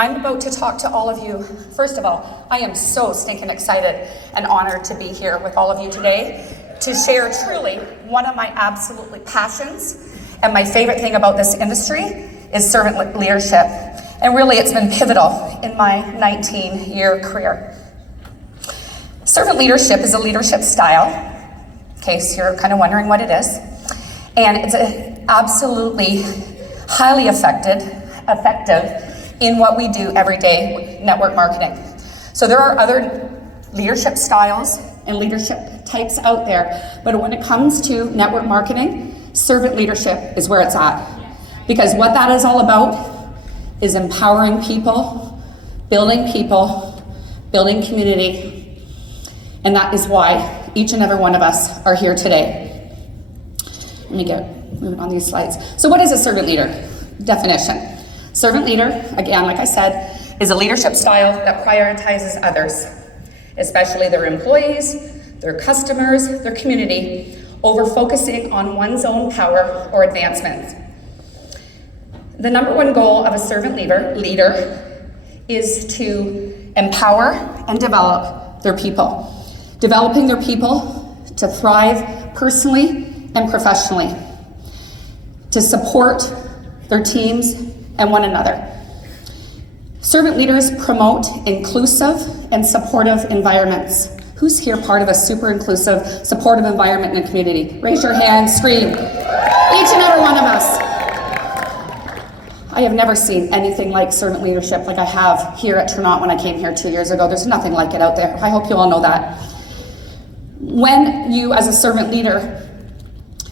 I'm about to talk to all of you. First of all, I am so stinking excited and honored to be here with all of you today to share truly one of my absolutely passions and my favorite thing about this industry is servant leadership. And really it's been pivotal in my 19-year career. Servant leadership is a leadership style, in case you're kind of wondering what it is. And it's absolutely highly effective in what we do every day with network marketing. So there are other leadership styles and leadership types out there, but when it comes to network marketing, servant leadership is where it's at. Because what that is all about is empowering people, building community, and that is why each and every one of us are here today. Let me get moving on these slides. So what is a servant leader? Definition. Servant leader, again, like I said, is a leadership style that prioritizes others, especially their employees, their customers, their community, over focusing on one's own power or advancement. The number one goal of a servant leader is to empower and develop their people, developing their people to thrive personally and professionally, to support their teams and one another. Servant leaders promote inclusive and supportive environments. Who's here part of a super inclusive, supportive environment in the community? Raise your hand, scream. Each and every one of us. I have never seen anything like servant leadership like I have here at Ternot when I came here 2 years ago. There's nothing like it out there. I hope you all know that. When you, as a servant leader,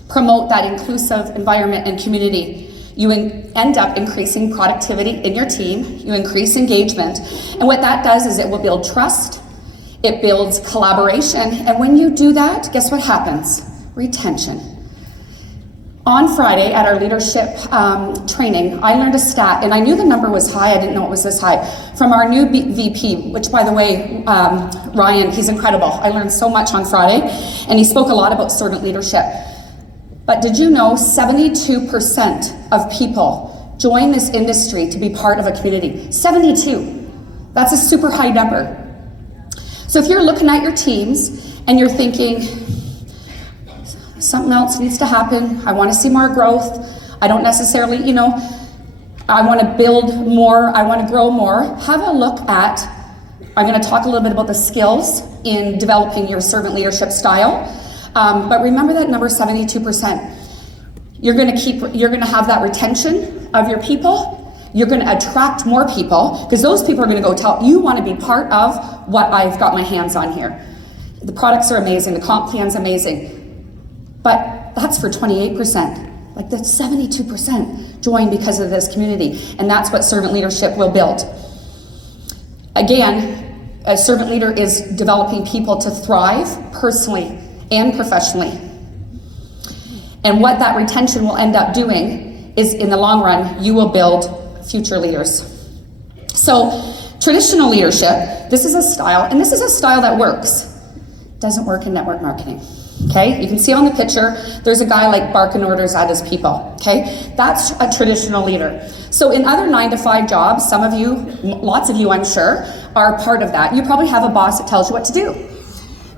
promote that inclusive environment and community, you end up increasing productivity in your team, you increase engagement, and what that does is it will build trust, it builds collaboration, and when you do that, guess what happens? Retention. On Friday at our leadership training, I learned a stat, and I knew the number was high, I didn't know it was this high, from our new VP, which by the way, Ryan, he's incredible. I learned so much on Friday, and he spoke a lot about servant leadership. But did you know 72% of people join this industry to be part of a community? 72. That's a super high number. So if you're looking at your teams and you're thinking, something else needs to happen, I want to see more growth, I don't necessarily, I want to build more, I want to grow more, have a look at, I'm going to talk a little bit about the skills in developing your servant leadership style. But remember that number 72%. You're going to have that retention of your people. You're going to attract more people because those people are going to go tell you want to be part of what I've got my hands on here. The products are amazing. The comp plan's amazing. But that's for 28%. Like that's 72% join because of this community. And that's what servant leadership will build. Again, a servant leader is developing people to thrive personally and professionally. And what that retention will end up doing is in the long run, you will build future leaders. So traditional leadership, this is a style, and this is a style that works. Doesn't work in network marketing, okay? You can see on the picture, there's a guy like barking orders at his people, okay? That's a traditional leader. So in other 9-to-5 jobs, some of you, lots of you I'm sure, are part of that. You probably have a boss that tells you what to do.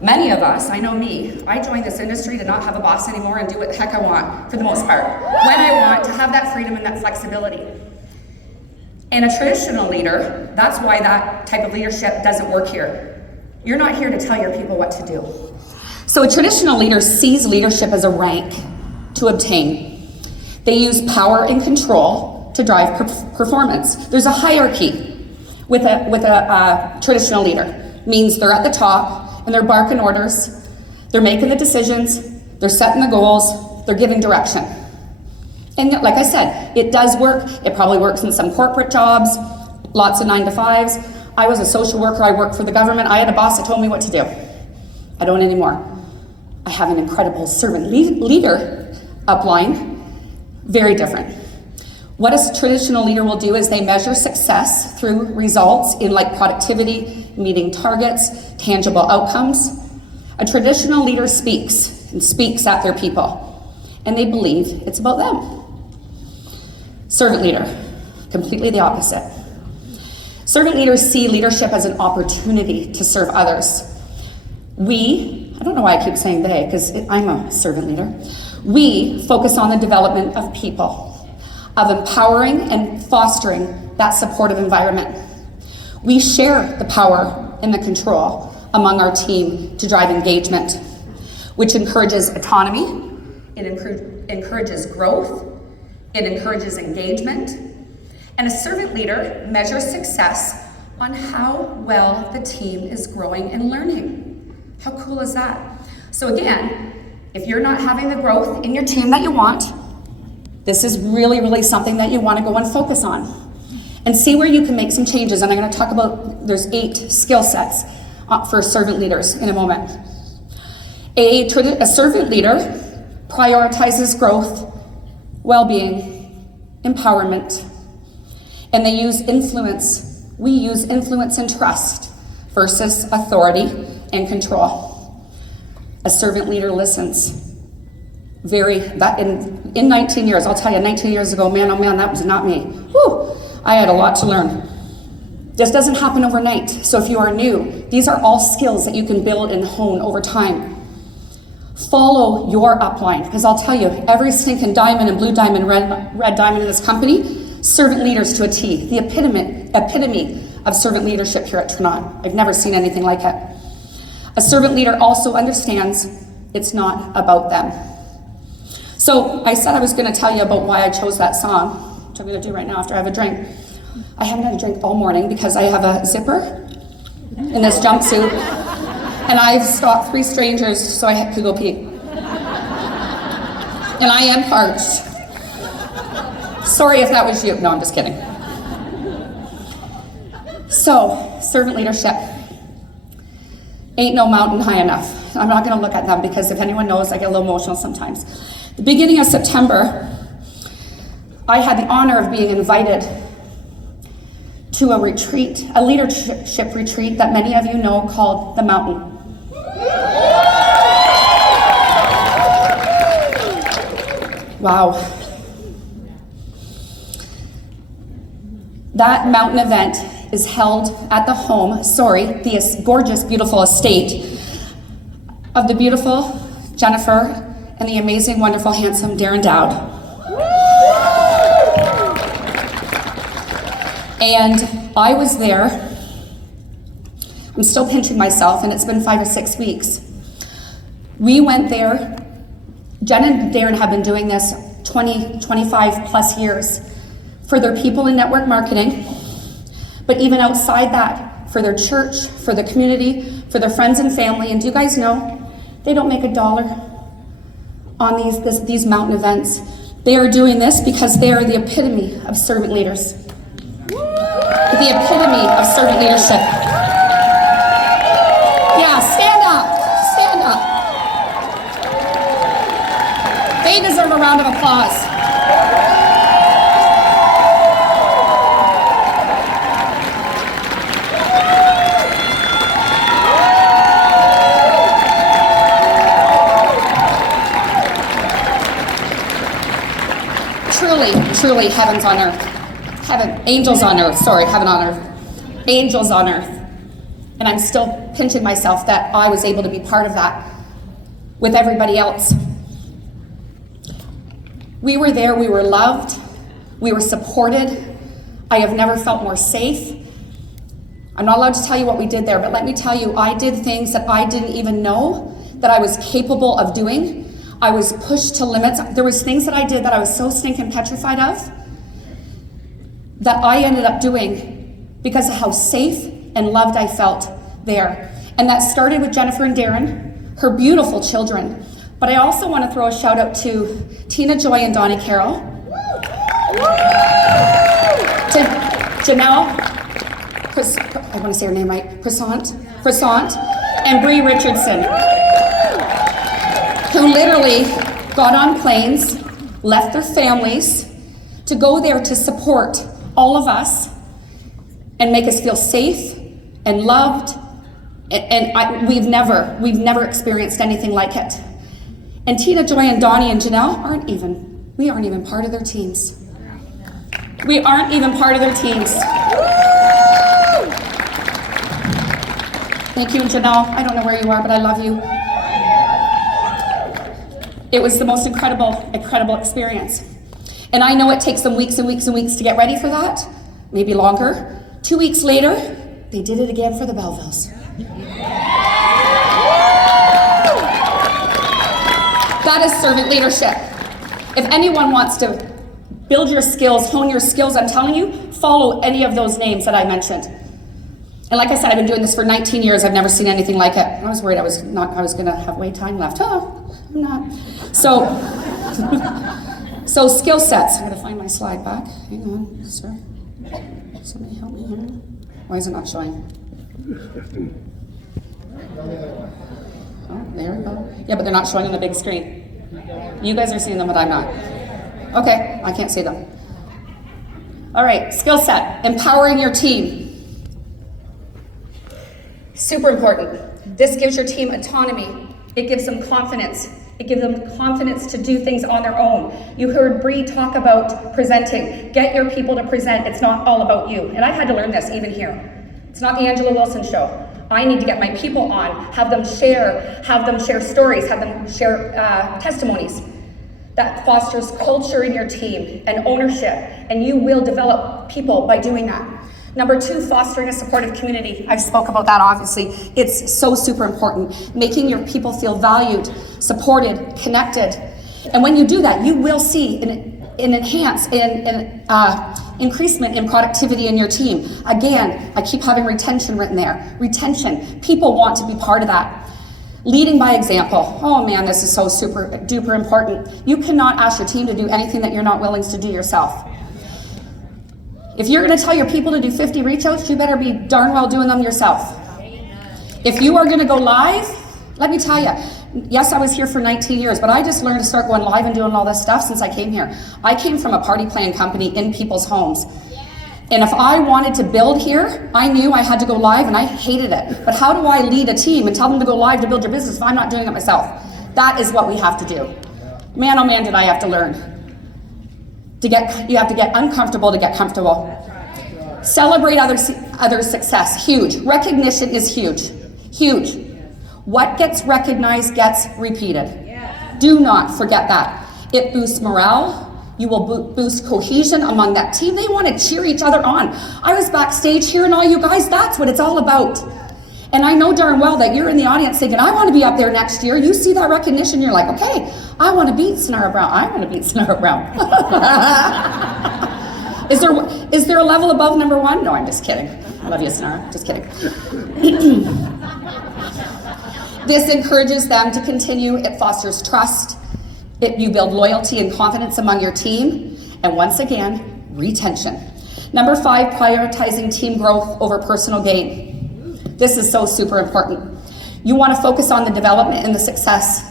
Many of us, I know me, I joined this industry to not have a boss anymore and do what the heck I want, for the most part. When I want, to have that freedom and that flexibility. And a traditional leader, that's why that type of leadership doesn't work here. You're not here to tell your people what to do. So a traditional leader sees leadership as a rank to obtain. They use power and control to drive performance. There's a hierarchy with a traditional leader. Means they're at the top, and they're barking orders, they're making the decisions, they're setting the goals, they're giving direction. And like I said, it does work. It probably works in some corporate jobs, lots of 9-to-5s. I was a social worker, I worked for the government, I had a boss that told me what to do. I don't anymore. I have an incredible servant leader upline, very different. What a traditional leader will do is they measure success through results in like productivity, meeting targets, tangible outcomes. A traditional leader speaks at their people, and they believe it's about them. Servant leader, completely the opposite. Servant leaders see leadership as an opportunity to serve others. I don't know why I keep saying they, because I'm a servant leader. We focus on the development of people, of empowering and fostering that supportive environment. We share the power and the control among our team to drive engagement, which encourages autonomy, it encourages growth, it encourages engagement, and a servant leader measures success on how well the team is growing and learning. How cool is that? So again, if you're not having the growth in your team that you want, this is really, really something that you want to go and focus on. And see where you can make some changes. And I'm going to talk about, there's 8 skill sets for servant leaders in a moment. A servant leader prioritizes growth, well-being, empowerment, and they use influence. We use influence and trust versus authority and control. A servant leader listens. In 19 years, I'll tell you, 19 years ago, man, oh man, that was not me. Whew, I had a lot to learn. This doesn't happen overnight. So if you are new, these are all skills that you can build and hone over time. Follow your upline, because I'll tell you, every stinking diamond and blue diamond, red diamond in this company, servant leaders to a T, the epitome of servant leadership here at Trinont. I've never seen anything like it. A servant leader also understands it's not about them. So I said I was going to tell you about why I chose that song, which I'm going to do right now after I have a drink. I haven't had a drink all morning because I have a zipper in this jumpsuit, and I've stalked 3 strangers so I could go pee. And I am parched. Sorry if that was you. No, I'm just kidding. So, servant leadership. Ain't no mountain high enough. I'm not going to look at them because if anyone knows, I get a little emotional sometimes. The beginning of September, I had the honor of being invited to a retreat, a leadership retreat that many of you know called The Mountain. Wow. That mountain event is held at the gorgeous, beautiful estate of the beautiful Jennifer and the amazing, wonderful, handsome Darren Dowd. And I was there. I'm still pinching myself, and it's been 5 or 6 weeks. We went there. Jen and Darren have been doing this 25 plus years for their people in network marketing, but even outside that, for their church, for the community, for their friends and family. And do you guys know, they don't make $1 on these mountain events. They are doing this because they are the epitome of servant leaders. The epitome of servant leadership. Yeah, stand up, stand up. They deserve a round of applause. Truly, heaven's on earth. Angels on earth, heaven on earth. Angels on earth. And I'm still pinching myself that I was able to be part of that with everybody else. We were there, we were loved, we were supported. I have never felt more safe. I'm not allowed to tell you what we did there, but let me tell you, I did things that I didn't even know that I was capable of doing. I was pushed to limits. There was things that I did that I was so stinking petrified of that I ended up doing because of how safe and loved I felt there. And that started with Jennifer and Darren, her beautiful children. But I also want to throw a shout out to Tina Joy and Donnie Carroll, to Janelle, I want to say her name right, Prasant, and Bree Richardson, who literally got on planes, left their families to go there to support all of us and make us feel safe and loved. We've never experienced anything like it. And Tina, Joy, and Donnie and Janelle we aren't even part of their teams. We aren't even part of their teams. Thank you, Janelle. I don't know where you are, but I love you. It was the most incredible experience. And I know it takes them weeks and weeks and weeks to get ready for that, maybe longer. 2 weeks later, they did it again for the Bellevilles. That is servant leadership. If anyone wants to build your skills, hone your skills, I'm telling you, follow any of those names that I mentioned. And like I said, I've been doing this for 19 years. I've never seen anything like it. I was worried I was gonna have way time left. Oh, I'm not. So skill sets. I'm gonna find my slide back. Hang on, sir. Somebody help me here. Why is it not showing? Oh, there we go. Yeah, but they're not showing on the big screen. You guys are seeing them, but I'm not. Okay, I can't see them. All right, skill set. Empowering your team. Super important. This gives your team autonomy. It gives them confidence. It gives them confidence to do things on their own. You heard Bree talk about presenting. Get your people to present. It's not all about you. And I had to learn this even here. It's not the Angela Wilson show. I need to get my people on, have them share stories, have them share testimonies. That fosters culture in your team and ownership, and you will develop people by doing that. Number 2, fostering a supportive community. I've spoke about that, obviously. It's so super important. Making your people feel valued, supported, connected. And when you do that, you will see an increasement in productivity in your team. Again, I keep having retention written there. Retention. People want to be part of that. Leading by example. Oh man, this is so super duper important. You cannot ask your team to do anything that you're not willing to do yourself. If you're going to tell your people to do 50 reach outs, you better be darn well doing them yourself. If you are going to go live, let me tell you, yes, I was here for 19 years, but I just learned to start going live and doing all this stuff since I came here. I came from a party plan company in people's homes. And if I wanted to build here, I knew I had to go live, and I hated it. But how do I lead a team and tell them to go live to build your business if I'm not doing it myself? That is what we have to do. Man, oh man, did I have to learn. You have to get uncomfortable to get comfortable. Celebrate other success. Huge. Recognition is huge. Huge. What gets recognized gets repeated. Do not forget that. It boosts morale. You will boost cohesion among that team. They want to cheer each other on. I was backstage hearing all you guys. That's what it's all about. And I know darn well that you're in the audience thinking, I want to be up there next year. You see that recognition, you're like, okay, I want to beat Sonara Brown. I want to beat Sonara Brown. Is there a level above number 1? No, I'm just kidding. I love you, Sonara. Just kidding. This encourages them to continue. It fosters trust. You build loyalty and confidence among your team. And once again, retention. Number 5, prioritizing team growth over personal gain. This is so super important. You want to focus on the development and the success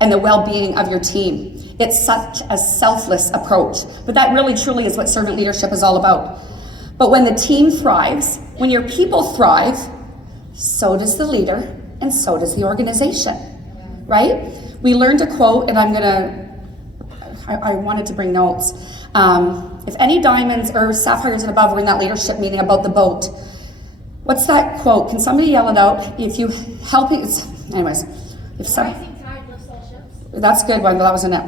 and the well-being of your team. It's such a selfless approach, but that really truly is what servant leadership is all about. But when the team thrives, when your people thrive, so does the leader and so does the organization, right? We learned a quote, and I wanted to bring notes. If any diamonds or sapphires and above were in that leadership meeting about the boat, what's that quote? Can somebody yell it out? If you help it, anyways. If some, that's a good one, but that wasn't it.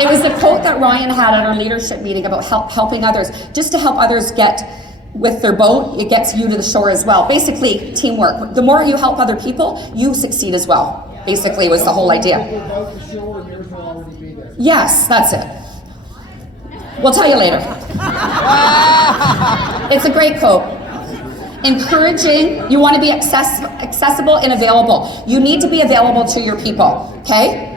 It was the quote that Ryan had at our leadership meeting about helping others. Just to help others get with their boat, it gets you to the shore as well. Basically, teamwork. The more you help other people, you succeed as well. Basically, was the whole idea. Yes, that's it. We'll tell you later. It's a great quote. Encouraging, you want to be accessible and available. You need to be available to your people, okay?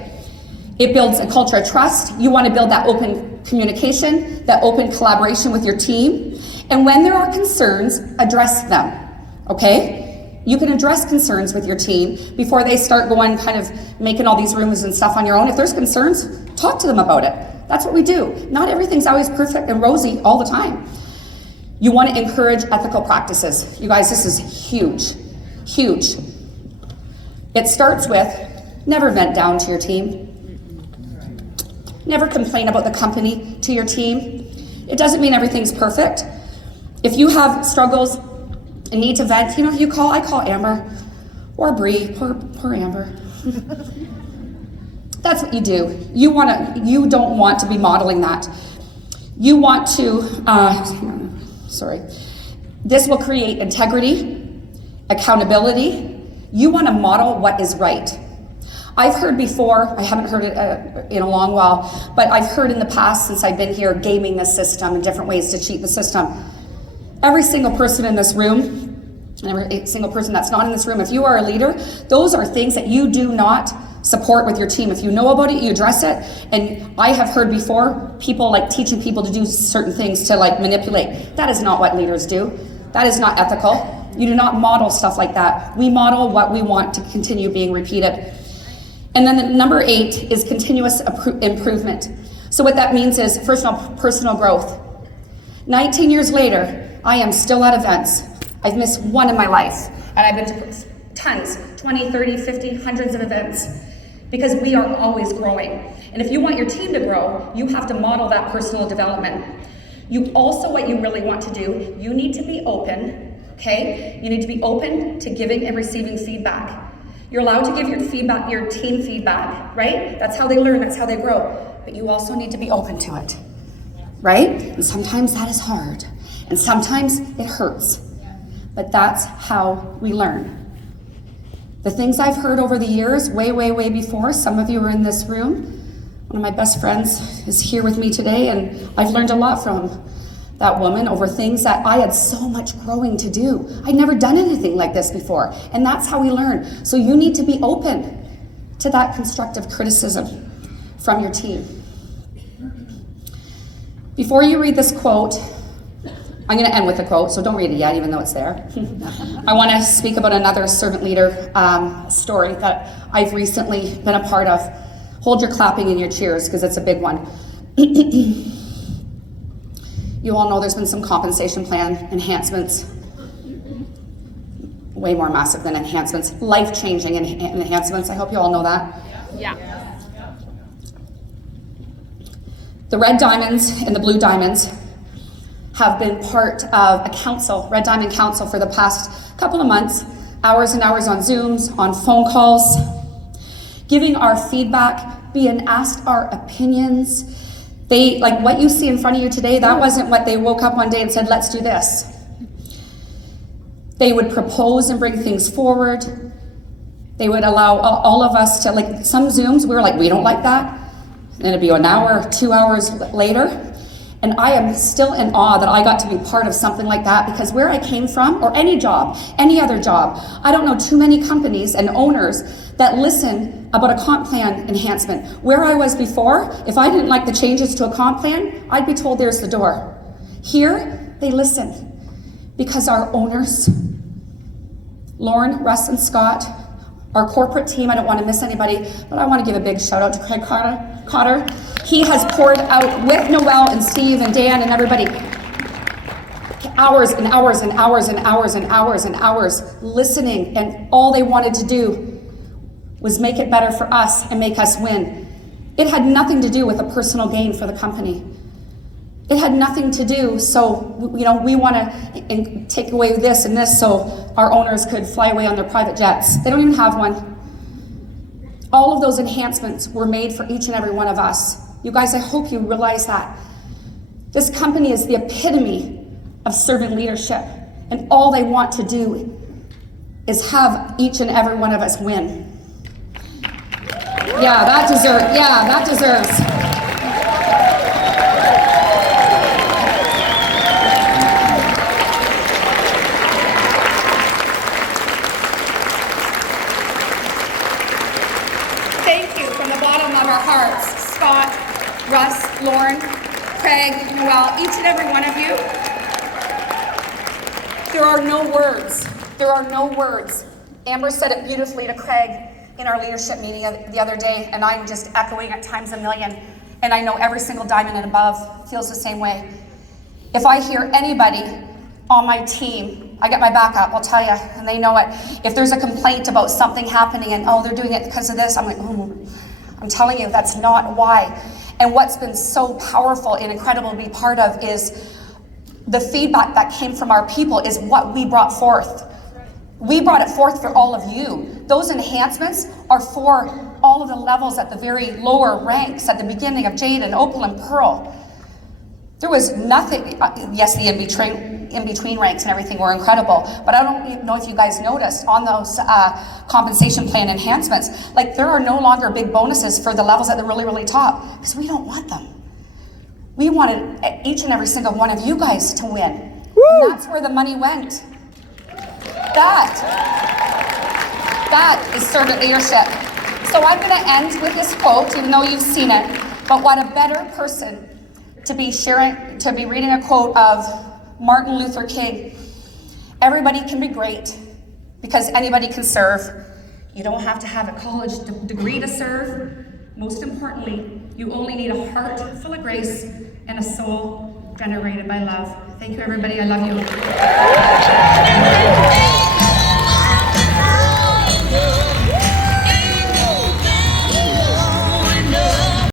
It builds a culture of trust. You want to build that open communication, that open collaboration with your team. And when there are concerns, address them, okay? You can address concerns with your team before they start going kind of making all these rumors and stuff on your own. If there's concerns, talk to them about it. That's what we do. Not everything's always perfect and rosy all the time. You want to encourage ethical practices. You guys, this is huge, huge. It starts with never vent down to your team. Never complain about the company to your team. It doesn't mean everything's perfect. If you have struggles, and need to vent, you know who I call Amber or Bree, poor Amber. That's what you do. You don't want to be modeling that. You want to, this will create integrity, accountability. You want to model what is right. I've heard before, I haven't heard it in a long while, but I've heard in the past since I've been here, gaming the system and different ways to cheat the system. Every single person in this room, and every single person that's not in this room, if you are a leader, those are things that you do not support with your team. If you know about it, you address it. And I have heard before, people like teaching people to do certain things to like manipulate. That is not what leaders do. That is not ethical. You do not model stuff like that. We model what we want to continue being repeated. And then number 8 is continuous improvement. So what that means is personal growth. 19 years later, I am still at events. I've missed one in my life. And I've been to tons, 20, 30, 50, hundreds of events. Because we are always growing. And if you want your team to grow, you have to model that personal development. You also, what you really want to do, you need to be open, okay? You need to be open to giving and receiving feedback. You're allowed to give your team feedback, right? That's how they learn, that's how they grow. But you also need to be open to it, right? And sometimes that is hard. And sometimes it hurts. But that's how we learn. The things I've heard over the years, way, way, way before, some of you are in this room. One of my best friends is here with me today, and I've learned a lot from that woman over things that I had so much growing to do. I'd never done anything like this before, and that's how we learn. So you need to be open to that constructive criticism from your team. Before you read this quote, I'm going to end with a quote, so don't read it yet, even though it's there. I want to speak about another servant leader story that I've recently been a part of. Hold your clapping and your cheers, because it's a big one. You all know there's been some compensation plan enhancements, way more massive than enhancements, life-changing enhancements. I hope you all know that. Yeah. The Red Diamonds and the Blue Diamonds have been part of a council, Red Diamond Council, for the past couple of months, hours and hours on Zooms, on phone calls, giving our feedback, being asked our opinions. They, like what you see in front of you today, that wasn't what they woke up one day and said, let's do this. They would propose and bring things forward. They would allow all of us to, like some Zooms, we were like, we don't like that. And it'd be an hour, 2 hours later. And I am still in awe that I got to be part of something like that, because where I came from, or any job, any other job, I don't know too many companies and owners that listen about a comp plan enhancement. Where I was before, if I didn't like the changes to a comp plan, I'd be told there's the door. Here, they listen, because our owners, Lauren, Russ, and Scott, our corporate team, I don't want to miss anybody, but I want to give a big shout out to Craig Cotter. He has poured out with Noelle and Steve and Dan and everybody hours and hours and hours and hours and hours and hours listening, and all they wanted to do was make it better for us and make us win. It had nothing to do with a personal gain for the company. It had nothing to do, so we want to take away this and this so our owners could fly away on their private jets. They don't even have one. All of those enhancements were made for each and every one of us. You guys, I hope you realize that. This company is the epitome of servant leadership, and all they want to do is have each and every one of us win. Yeah, that deserves. Scott, Russ, Lauren, Craig, Noelle, each and every one of you. There are no words. There are no words. Amber said it beautifully to Craig in our leadership meeting the other day, and I'm just echoing it times a million. And I know every single diamond and above feels the same way. If I hear anybody on my team, I get my back up, I'll tell you, and they know it. If there's a complaint about something happening and, oh, they're doing it because of this, I'm like, oh. I'm telling you, that's not why. And what's been so powerful and incredible to be part of is the feedback that came from our people is what we brought forth. We brought it forth for all of you. Those enhancements are for all of the levels at the very lower ranks, at the beginning of Jade and Opal and Pearl. There was nothing, yes, the in-between ranks and everything were incredible, but I don't know if you guys noticed on those compensation plan enhancements, like there are no longer big bonuses for the levels at the really, really top, because we don't want them. We wanted each and every single one of you guys to win. Woo! And that's where the money went. That is servant leadership. So I'm going to end with this quote, even though you've seen it, but what a better person to be reading a quote of Martin Luther King. Everybody can be great because anybody can serve. You don't have to have a college degree to serve. Most importantly, you only need a heart full of grace and a soul generated by love. Thank you, everybody. I love you.